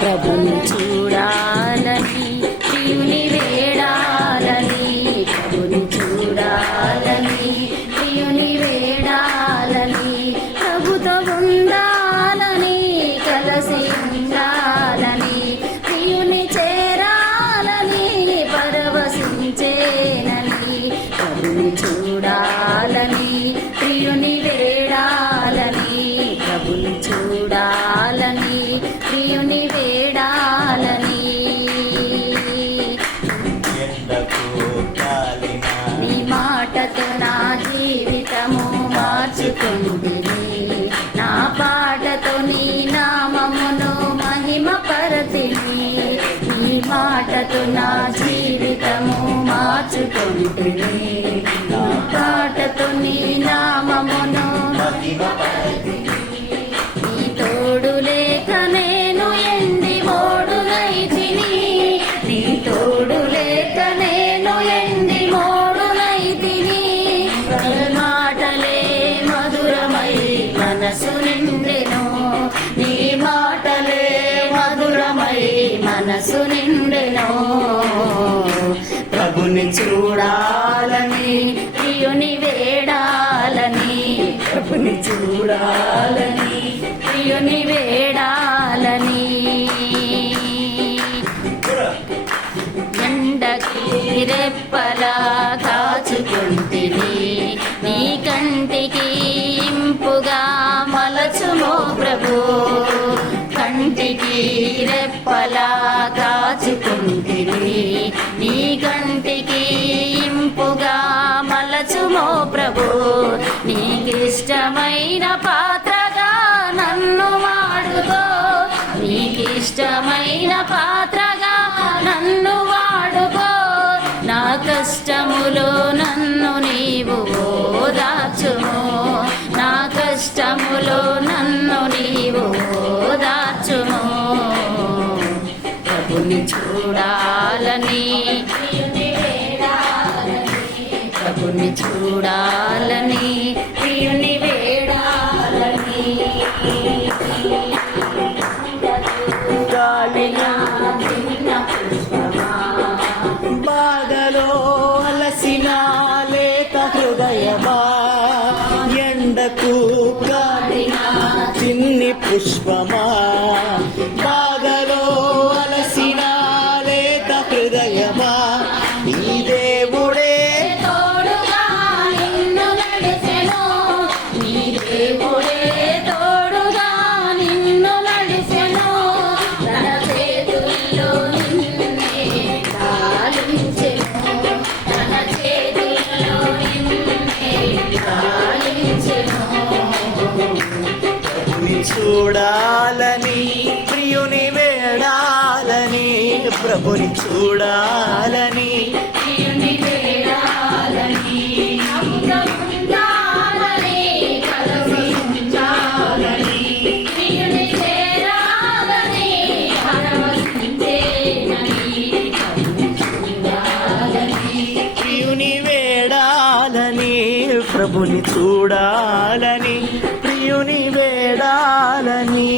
ప్రభుని చూడాలని ప్రియుని వేడాలని ప్రభుని చూడాలని ప్రియుని వేడాలని ప్రభుతో ఉండాలని కలసి ఉండాలని ప్రియుని చేరాలని పరవశించేనని ప్రభుని చూడాలని ప్రియుని వేడాలని ప్రభుని చూడాలని ప్రియుని వేడాలని నీ మాటతో నా జీవితము మార్చుకుంటిని నా పాటతో నీ నామమును మహిమపరతిని నీ మాటతో నా జీవితము మార్చుకుంటిని నా పాటతో నీ నామమును మహిమపరతిని నీ తోడు లేక నేను ఎండి మోడునైతిని నీ తోడు లేక నేను ఎండి మోడునైతిని మాటలే మధురమై మనసు నిండెను నీ మాటలే మధురమై మనసు నిండెను ప్రభుని చూడాలని ప్రియుని వేడాలని ప్రభుని చూడాలని ప్రియుని వేడాలని ఎండకి రెప్పలా కాచుకుంటిని నీ కంటికి ఇంపుగా మలచుమో ప్రభు కంటికి రెప్పలా కాచుకుంటిని నీ కంటికి ఇంపుగా మలచుమో ప్రభు నీకిష్టమైన పాత్రగా నన్ను వాడుకో నీకిష్టమైన పాత్రగా నన్ను వాడుకో నా కష్టములో నన్ను నీవు ఓదార్చుము నా కష్టములో నన్ను నీవు ఓదార్చుము ప్రభుని చూడాలని ప్రభుని చూడాలని ప్రియుని వేడాలని బాధలో అలసిన లేత హృదయమా ఎండకు కాడిన చిన్ని పుష్పమా బాధలో అలసిన లేత హృదయమా నీ దేవుడే తోడుగా నిన్ను నడిచెను నీ దేవుడే తోడుగా నిన్ను నడిచెను తన చేతుల్లో నిన్నే లాలించెను తన చేతుల్లో నిన్నే లాలించెను చూడాలని ప్రియుని వేడాలని ప్రభుని చూడాలని ప్రియుని వేడాలని ఉండాలని కలసి ఉండాలని ప్రియుని చేరాలని పరవశించేనని చూడాలని ప్రియుని వేడాలని ప్రభుని చూడాలని ప్రియుని వేడాలని